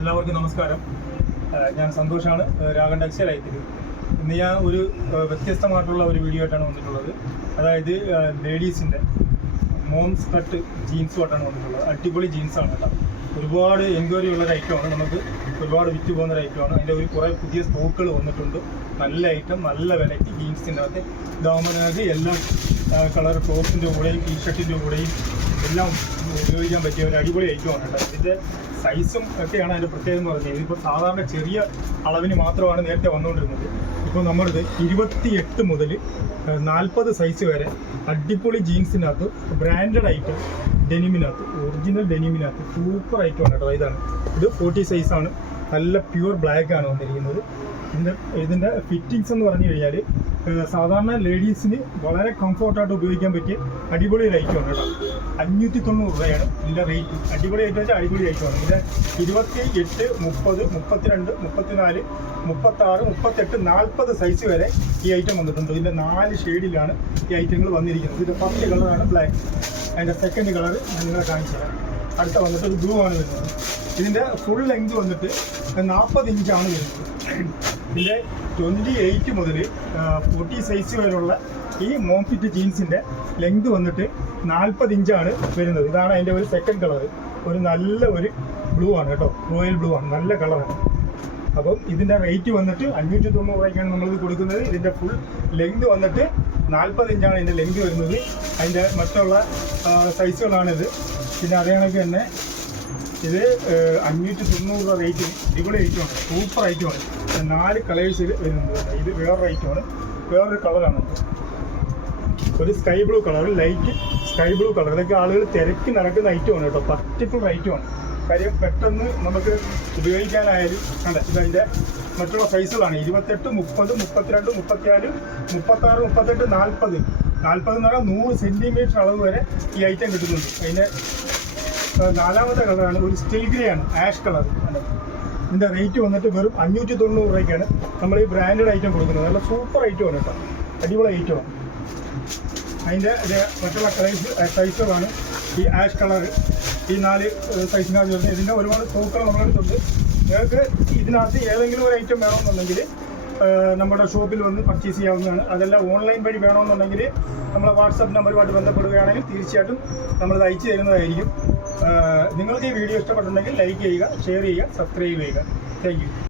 എല്ലാവർക്കും നമസ്കാരം. ഞാൻ സന്തോഷാണ്, രാഗൻ ടെക്സ്റ്റൈൽ ഐറ്റിൽ. ഇന്ന് ഞാൻ ഒരു വ്യത്യസ്തമായിട്ടുള്ള ഒരു വീഡിയോ ആയിട്ടാണ് വന്നിട്ടുള്ളത്. അതായത് ലേഡീസിൻ്റെ മോംസ് കട്ട് ജീൻസുമായിട്ടാണ് വന്നിട്ടുള്ളത്. അടിപൊളി ജീൻസാണ് കേട്ടോ. ഒരുപാട് എൻക്വയറി ഉള്ളൊരു ഐറ്റമാണ്, നമുക്ക് ഒരുപാട് വിറ്റ് പോകുന്നൊരു ഐറ്റമാണ്. അതിൻ്റെ കുറേ പുതിയ സ്റ്റോക്കുകൾ വന്നിട്ടുണ്ട്. നല്ല ഐറ്റം, നല്ല വിലയ്ക്ക് ജീൻസിൻ്റെ അകത്ത് ഇതാകുമ്പോൾ നിങ്ങൾക്ക് എല്ലാം കളർ ടോപ്പിൻ്റെ കൂടെയും ടീഷർട്ടിൻ്റെ കൂടെയും എല്ലാം ഉപയോഗിക്കാൻ പറ്റിയ ഒരു അടിപൊളി ഐറ്റമാണ് കേട്ടോ. ഇതിൻ്റെ സൈസും ഒക്കെയാണ് അതിൻ്റെ പ്രത്യേകത എന്ന് പറഞ്ഞാൽ ഇതിപ്പോൾ സാധാരണ ചെറിയ അളവിന് മാത്രമാണ് നേരത്തെ വന്നുകൊണ്ടിരുന്നത്. ഇപ്പോൾ നമ്മളിത് 28 മുതൽ 40 സൈസ് വരെ അടിപൊളി ജീൻസിനകത്ത് ബ്രാൻഡഡ് ഐറ്റം ഡെനിമിനകത്ത്, ഒറിജിനൽ ഡെനിമിനകത്ത് സൂപ്പർ ഐറ്റമാണ് കേട്ടോ. ഇത് 40 സൈസാണ്. നല്ല പ്യുവർ ബ്ലാക്ക് ആണ് വന്നിരിക്കുന്നത്. ഇതിൻ്റെ ഫിറ്റിങ്സ് എന്ന് പറഞ്ഞു കഴിഞ്ഞാൽ സാധാരണ ലേഡീസിന് വളരെ കംഫോർട്ടായിട്ട് ഉപയോഗിക്കാൻ പറ്റിയ അടിപൊളി ഒരു ഐറ്റമാണ് കേട്ടോ. 590 രൂപയാണ് ഇതിൻ്റെ റേറ്റ്. അടിപൊളി ഐറ്റം വെച്ചാൽ അടിപൊളി ഐറ്റമാണ്. ഇതിൻ്റെ 28, 30, 32, 34, 36, 38, 40 സൈസ് വരെ ഈ ഐറ്റം വന്നിട്ടുണ്ട്. ഇതിൻ്റെ 4 ഷെയ്ഡിലാണ് ഈ ഐറ്റങ്ങൾ വന്നിരിക്കുന്നത്. ഇതിൻ്റെ ഫസ്റ്റ് കളറാണ് ബ്ലാക്ക്. അതിൻ്റെ സെക്കൻഡ് കളർ ഞാൻ നിങ്ങളെ കാണിച്ചു തരാം. അടുത്ത വന്നിട്ട് ഒരു ബ്ലൂ ആണ് വരുന്നത്. ഇതിൻ്റെ ഫുൾ ലെങ്ത് വന്നിട്ട് 40 ഇഞ്ചാണ് വരുന്നത്. ഇതിൻ്റെ 28 മുതൽ 40 സൈസ് വരെയുള്ള ഈ മോം ഫിറ്റ് ജീൻസിൻ്റെ ലെങ്ത് വന്നിട്ട് 40 ഇഞ്ചാണ് വരുന്നത്. ഇതാണ് അതിൻ്റെ ഒരു സെക്കൻഡ് കളർ. ഒരു നല്ല ഒരു ബ്ലൂ ആണ് കേട്ടോ, റോയൽ ബ്ലൂ ആണ്, നല്ല കളറാണ്. അപ്പം ഇതിൻ്റെ റേറ്റ് വന്നിട്ട് 590 രൂപയ്ക്കാണ് നമ്മളിത് കൊടുക്കുന്നത്. ഇതിൻ്റെ ഫുൾ ലെങ്ത് വന്നിട്ട് 40 ഇഞ്ചാണ് ഇതിൻ്റെ ലെങ്ത് വരുന്നത്. അതിൻ്റെ മറ്റുള്ള സൈസുകളാണിത്. പിന്നെ അതേ കണക്ക് തന്നെ ഇത് 590 രൂപ റേറ്റ്. അടിപൊളി ഐറ്റമാണ്, സൂപ്പർ ഐറ്റമാണ്. 4 കളേഴ്സിൽ വരുന്നുണ്ട്. ഇത് വേറൊരു ഐറ്റമാണ്, വേറൊരു കളറാണ്. ഒരു sky blue colour, light sky blue colour. ഇതൊക്കെ ആളുകൾ തിരക്കി നടക്കുന്ന ഐറ്റമാണ് കേട്ടോ. പർട്ടിക്കുലർ ഐറ്റമാണ്. കാര്യം പെട്ടെന്ന് നമുക്ക് ഉപയോഗിക്കാനായാലും കണ്ട ഇതതിൻ്റെ മറ്റുള്ള സൈസുകളാണ്. 28, 30, 32, 34, 36, 38, 40. 40 എന്ന് പറഞ്ഞാൽ 100 സെൻറ്റിമീറ്റർ അളവ് വരെ ഈ ഐറ്റം കിട്ടുന്നുണ്ട്. അതിൻ്റെ 4ാമത്തെ കളറാണ് ഒരു സ്റ്റീൽ ഗ്രേ ആണ്, ആഷ് കളർ. ഇതിൻ്റെ റേറ്റ് വന്നിട്ട് വെറും 590 രൂപയ്ക്കാണ് നമ്മൾ ഈ ബ്രാൻഡഡ് ഐറ്റം കൊടുക്കുന്നത്. നല്ല സൂപ്പർ ഐറ്റമാണ് കേട്ടോ, അടിപൊളി ഐറ്റമാണ്. അതിൻ്റെ മറ്റുള്ള സൈസുകളാണ് ഈ ആഷ് കളർ. ഈ 4 സൈസിനകത്ത് വരുന്നത്. ഇതിൻ്റെ ഒരുപാട് സ്റ്റോക്കുകൾ നമ്മളെടുത്തുണ്ട്. നിങ്ങൾക്ക് ഇതിനകത്ത് ഏതെങ്കിലും ഒരു ഐറ്റം വേണമെന്നുണ്ടെങ്കിൽ നമ്മുടെ ഷോപ്പിൽ വന്ന് പർച്ചേസ് ചെയ്യാവുന്നതാണ്. അതെല്ലാം ഓൺലൈൻ വഴി വേണമെന്നുണ്ടെങ്കിൽ നമ്മളെ വാട്സപ്പ് നമ്പറുമായിട്ട് ബന്ധപ്പെടുകയാണെങ്കിൽ തീർച്ചയായിട്ടും നമ്മളത് അയച്ചു തരുന്നതായിരിക്കും. നിങ്ങൾക്ക് ഈ വീഡിയോ ഇഷ്ടപ്പെട്ടിട്ടുണ്ടെങ്കിൽ ലൈക്ക് ചെയ്യുക, ഷെയർ ചെയ്യുക, സബ്സ്ക്രൈബ് ചെയ്യുക. Thank you.